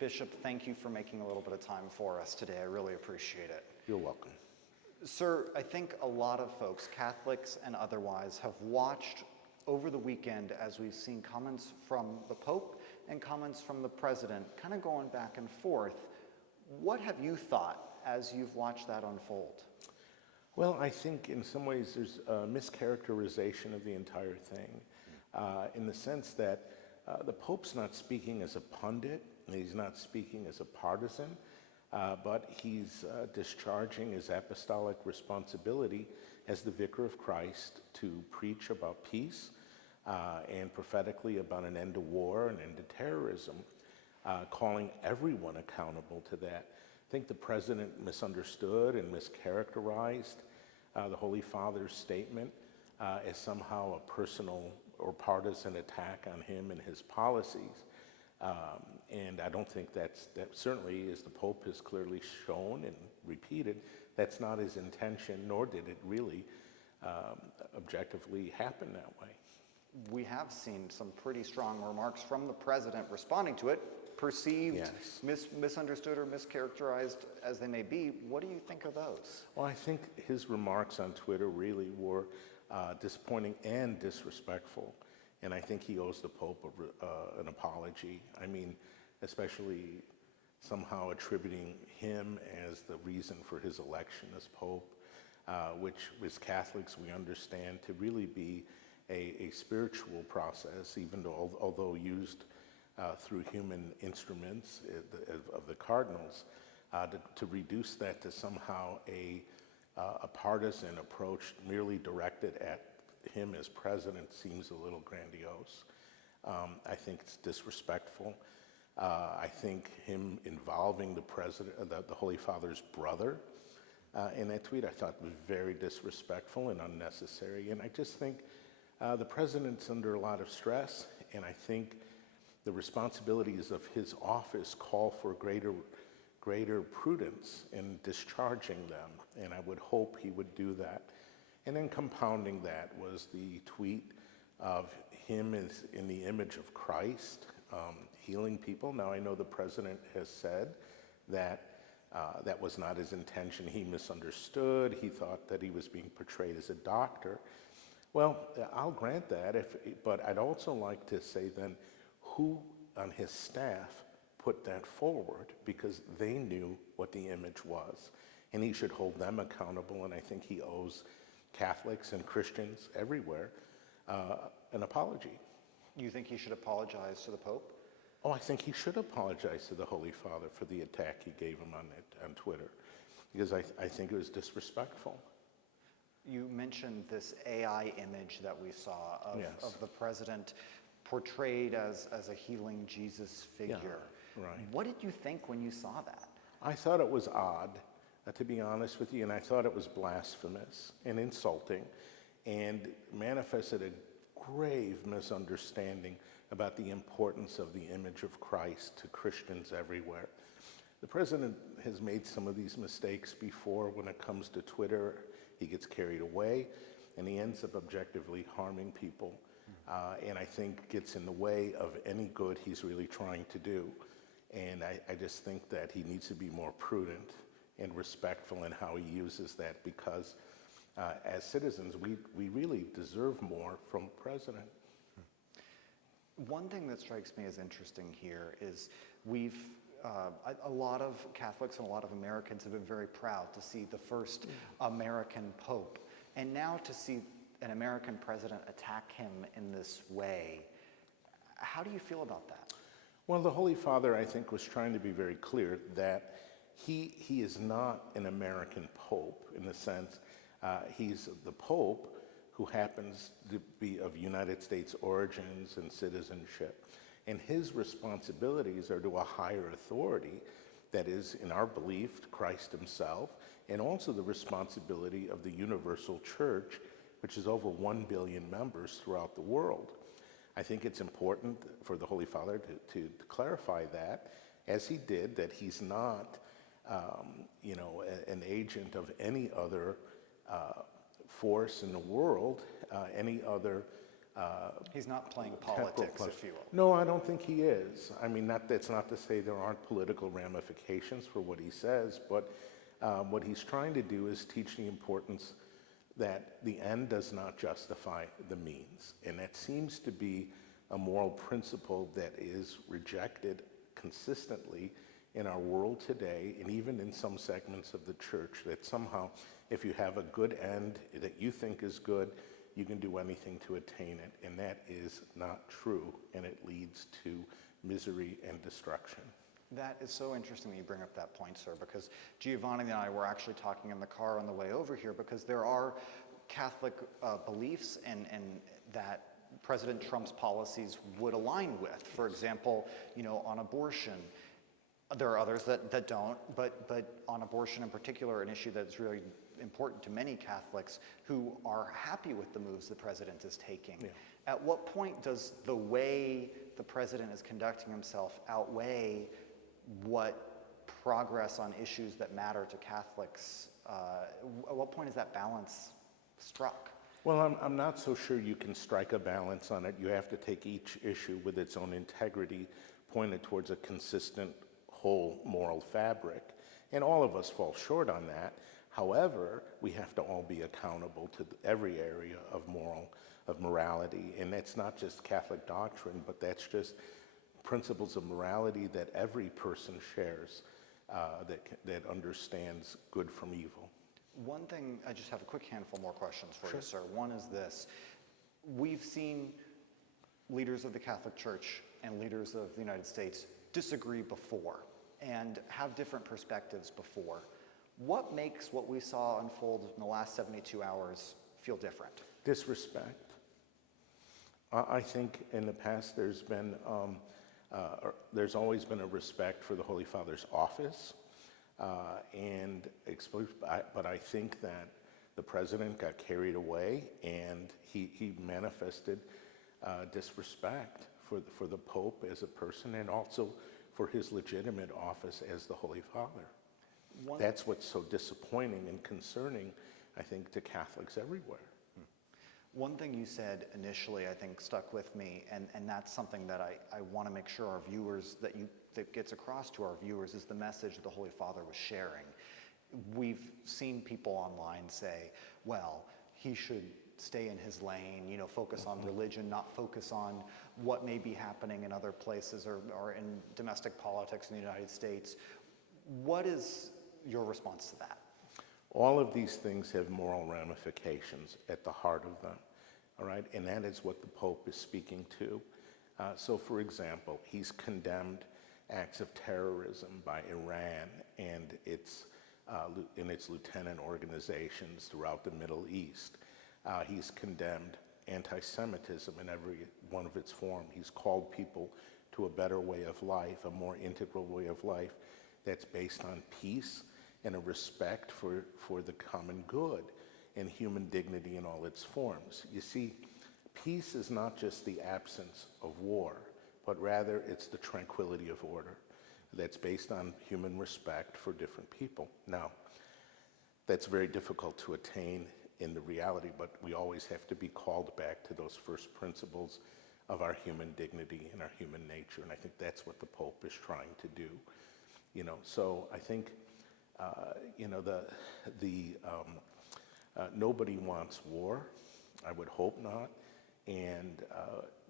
Bishop, thank you for making a little bit of time for us today. I really appreciate it. You're welcome. Sir, I think a lot of folks, Catholics and otherwise, have watched over the weekend as we've seen comments from the Pope and comments from the President kind of going back and forth. What have you thought as you've watched that unfold? Well, I think in some ways there's a mischaracterization of the entire thing in the sense that the Pope's not speaking as a pundit, and he's not speaking as a partisan, but he's discharging his apostolic responsibility as the Vicar of Christ to preach about peace and prophetically about an end to war, an end to terrorism, calling everyone accountable to that. I think the President misunderstood and mischaracterized the Holy Father's statement as somehow a personal or partisan attack on him and his policies. And I don't think that certainly, as the Pope has clearly shown and repeated, that's not his intention, nor did it really objectively happen that way. We have seen some pretty strong remarks from the President responding to it, perceived, yes. Misunderstood or mischaracterized as they may be. What do you think of those? Well, I think his remarks on Twitter really were disappointing and disrespectful. And I think he owes the Pope an apology. I mean, especially somehow attributing him as the reason for his election as Pope, which as Catholics we understand to really be a spiritual process, even though, although used through human instruments of the cardinals, to reduce that to somehow a partisan approach merely directed at him as president seems a little grandiose. I think it's disrespectful. I think him involving the president, the Holy Father's brother, in that tweet, I thought was very disrespectful and unnecessary. And I just think the president's under a lot of stress, and I think the responsibilities of his office call for greater prudence in discharging them, and I would hope he would do that. And then compounding that was the tweet of him in the image of Christ, healing people. Now, I know the president has said that that was not his intention. He misunderstood. He thought that he was being portrayed as a doctor. Well, I'll grant that, but I'd also like to say then who on his staff put that forward, because they knew what the image was. And he should hold them accountable, and I think he owes Catholics and Christians everywhere an apology. You think he should apologize to the Pope? Oh, I think he should apologize to the Holy Father for the attack he gave him on Twitter, because I think it was disrespectful. You mentioned this AI image that we saw of the president portrayed as a healing Jesus figure. Yeah, right. What did you think when you saw that? I thought it was odd, to be honest with you, and I thought it was blasphemous and insulting and manifested a grave misunderstanding about the importance of the image of Christ to Christians everywhere. The president has made some of these mistakes before when it comes to Twitter. He gets carried away, and he ends up objectively harming people, and I think gets in the way of any good he's really trying to do. And I just think that he needs to be more prudent and respectful in how he uses that, because as citizens, we really deserve more from the president. One thing that strikes me as interesting here is a lot of Catholics and a lot of Americans have been very proud to see the first American Pope. And now to see an American president attack him in this way, how do you feel about that? Well, the Holy Father, I think, was trying to be very clear that he is not an American Pope in the sense he's the Pope who happens to be of United States origins and citizenship. And his responsibilities are to a higher authority that is, in our belief, Christ himself, and also the responsibility of the universal church, which is over 1 billion members throughout the world. I think it's important for the Holy Father to clarify that, as he did, that he's not an agent of any other force in the world, any other He's not playing temporal politics, plus. if you will. No, I don't think he is. I mean, that's not to say there aren't political ramifications for what he says, but what he's trying to do is teach the importance that the end does not justify the means. And that seems to be a moral principle that is rejected consistently in our world today, and even in some segments of the church, that somehow if you have a good end that you think is good, you can do anything to attain it. And that is not true, and it leads to misery and destruction. That is so interesting that you bring up that point, sir, because Giovanni and I were actually talking in the car on the way over here, because there are Catholic beliefs and that President Trump's policies would align with. For example, on abortion. There are others that don't, but on abortion in particular, an issue that's really important to many Catholics who are happy with the moves the president is taking. Yeah. At what point does the way the president is conducting himself outweigh what progress on issues that matter to Catholics? At what point is that balance struck? Well, I'm not so sure you can strike a balance on it. You have to take each issue with its own integrity, pointed towards a consistent whole moral fabric. And all of us fall short on that. However, we have to all be accountable to every area of morality. And that's not just Catholic doctrine, but that's just principles of morality that every person shares, that understands good from evil. One thing, I just have a quick handful more questions for you, sir. One is this. We've seen leaders of the Catholic Church and leaders of the United States disagree before and have different perspectives before. What makes what we saw unfold in the last 72 hours feel different? Disrespect. I think in the past there's always been a respect for the Holy Father's office, but I think that the president got carried away and he manifested disrespect for the Pope as a person, and also for his legitimate office as the Holy Father. That's what's so disappointing and concerning, I think, to Catholics everywhere. One thing you said initially, I think, stuck with me, and that's something that I want to make sure our viewers, that gets across to our viewers, is the message the Holy Father was sharing. We've seen people online say, well, he should stay in his lane, focus on religion, not focus on what may be happening in other places or in domestic politics in the United States. What is your response to that? All of these things have moral ramifications at the heart of them, all right? And that is what the Pope is speaking to. So, for example, he's condemned acts of terrorism by Iran and its lieutenant organizations throughout the Middle East. He's condemned anti-Semitism in every one of its forms. He's called people to a better way of life, a more integral way of life that's based on peace and a respect for the common good and human dignity in all its forms. You see, peace is not just the absence of war, but rather it's the tranquility of order that's based on human respect for different people. Now, that's very difficult to attain in the reality, but we always have to be called back to those first principles of our human dignity and our human nature, and I think that's what the Pope is trying to do. So I think nobody wants war. I would hope not. And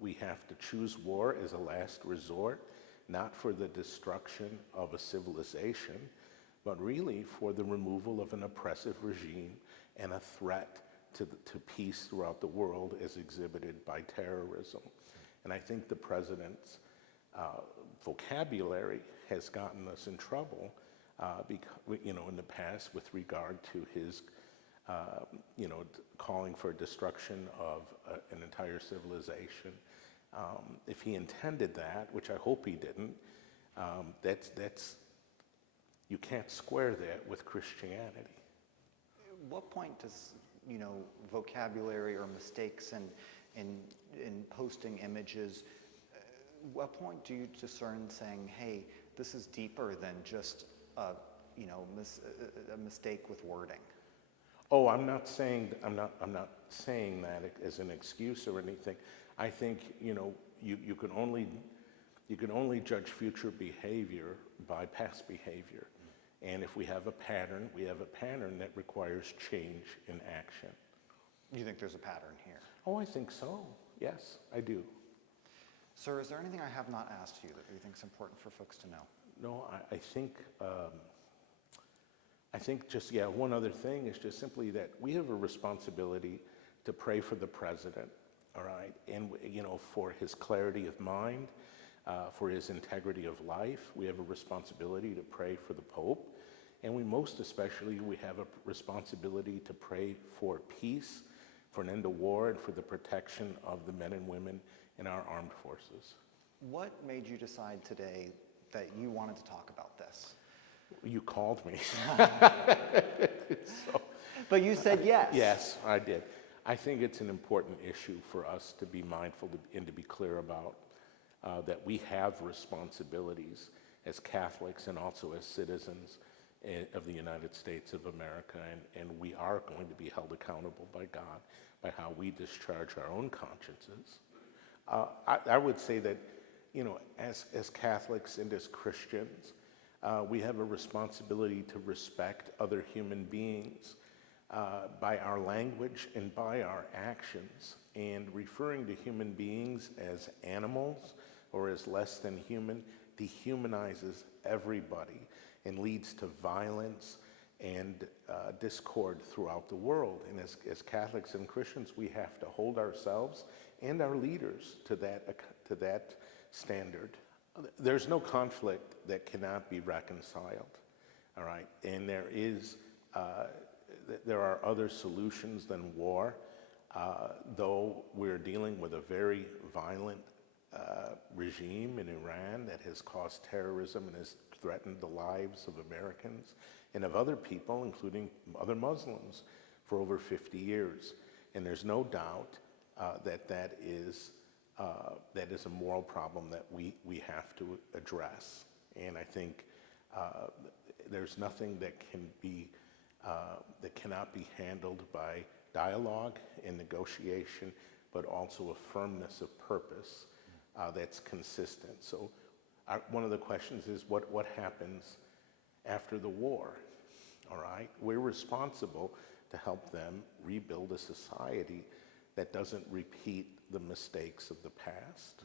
we have to choose war as a last resort, not for the destruction of a civilization, but really for the removal of an oppressive regime and a threat to peace throughout the world as exhibited by terrorism. And I think the president's vocabulary has gotten us in trouble in the past with regard to his, calling for destruction of an entire civilization. If he intended that, which I hope he didn't, you can't square that with Christianity. At what point does, vocabulary or mistakes in posting images, what point do you discern saying, hey, this is deeper than just a mistake with wording? Oh, I'm not saying that as an excuse or anything. I think, you can only judge future behavior by past behavior. And if we have a pattern, that requires change in action. You think there's a pattern here? Oh, I think so. Yes, I do. Sir, is there anything I have not asked you that you think is important for folks to know? No, I think just, one other thing is just simply that we have a responsibility to pray for the president, all right? And, for his clarity of mind, for his integrity of life. We have a responsibility to pray for the Pope. And we have a responsibility to pray for peace, for an end to war, and for the protection of the men and women in our armed forces. What made you decide today that you wanted to talk about this? You called me. But you said yes. Yes, I did. I think it's an important issue for us to be mindful and to be clear about, that we have responsibilities as Catholics and also as citizens of the United States of America, and we are going to be held accountable by God by how we discharge our own consciences. I would say that, as Catholics and as Christians, we have a responsibility to respect other human beings by our language and by our actions. And referring to human beings as animals or as less than human dehumanizes everybody and leads to violence and discord throughout the world. And as Catholics and Christians, we have to hold ourselves and our leaders to that standard. There's no conflict that cannot be reconciled, all right? And there are other solutions than war, though we're dealing with a very violent regime in Iran that has caused terrorism and has threatened the lives of Americans and of other people, including other Muslims, for over 50 years. And there's no doubt that is a moral problem that we have to address. And I think there's nothing that cannot be handled by dialogue and negotiation, but also a firmness of purpose that's consistent. So one of the questions is what happens after the war, all right? We're responsible to help them rebuild a society that doesn't repeat the mistakes of the past.